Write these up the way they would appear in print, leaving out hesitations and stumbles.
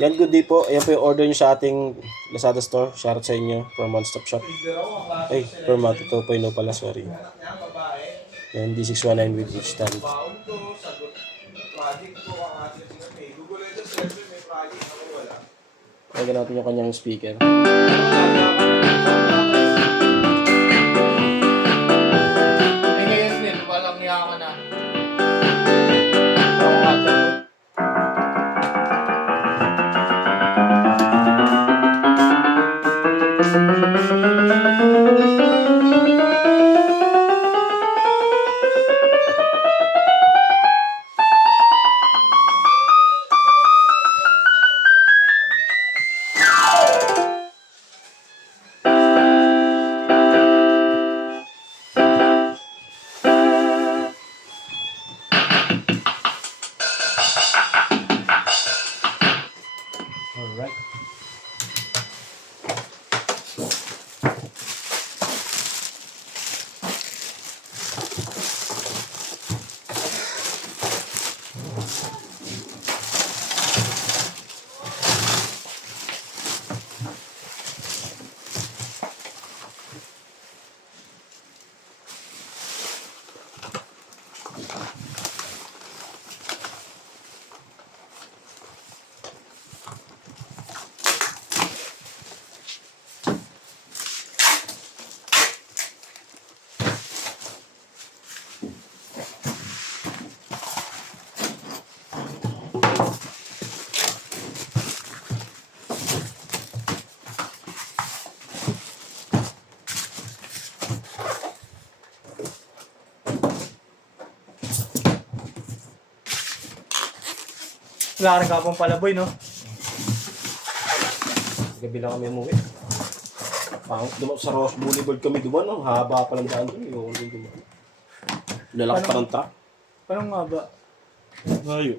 Yan, good day po. Ayan po yung order nyo sa ating Lazada store. Shoutout sa inyo from One Stop Shop. Ay, from Matuto po no pala, sorry. Yan, D619 with each stand. Lagyan natin yung kanyang speaker. Ay, ngayon din, walang yaman na. Alright. Wala rin ka pong palaboy, no? Gabi lang kami umuwi. Sa Ross Boulevard kami duman. Ang haba pa ng daan doon. Yung duman. Lalaki pa ng truck. Paano nga ba? Ayo.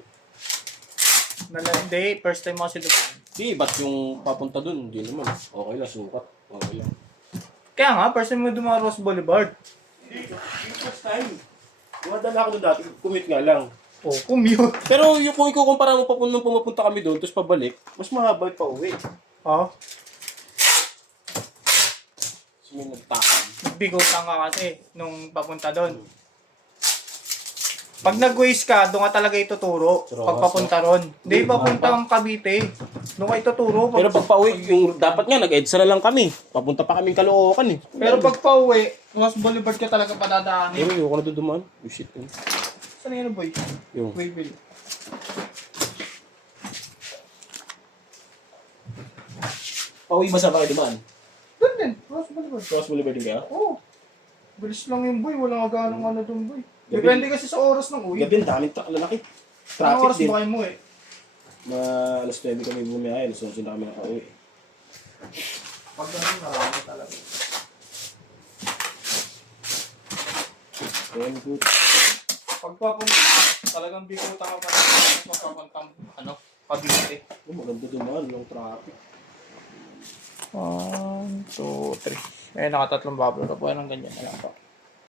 Hindi, first time ako doon. Di, ba't yung papunta doon? Hindi naman. Okay lang, sukat. Okay lang. Kaya nga, first time mo dumaan Ross Boulevard. Hindi, first time. Dumadala ako doon dati. Commute nga lang. Oh, commute. Pero yung kung ikukumpara mo nung pumapunta kami doon, tapos pabalik, mas mahaba pa uwi. Oh, Kasi may nagtakam. nagbigutan ka kasi nung papunta doon. Pag nag-waste ka, doon ka talaga ituturo. Pag papunta ron. Hindi, papunta ang Cavite. Doon ka ituturo. Pero pag pauwi, yung dapat nga, nag-EDSA na lang kami. Papunta pa kaming Caloocan eh. Pero pag pauwi, Ross Boulevard ka talaga padadaanin. Eh, ayoko na doon dumaan. Oh shit. Saan yun, boy? Yung. Wayville. Pauwi ba sa kayo dumaan? Doon din, Ross Boulevard. Cross Boulevard din kaya? Oo. Bilis lang yung boy, walang ganong ano doon, boy. Gabi- Depende kasi sa oras ng uwi. Gabi, ang daming lalaki. Anong Traffic oras din. ba kayo mo eh? Alas 9 kami bumiyahe. Alas 11 na kami nakauwi. Pag ganun, marami talaga. Very good. Pag papunta, talagang bikuta ka pa na magpapuntang, Cavite. Oh, maganda dumaan. Long traffic. 1, 2, 3. Eh, nakatatlong bablo na po. Anong ganyan na lang po.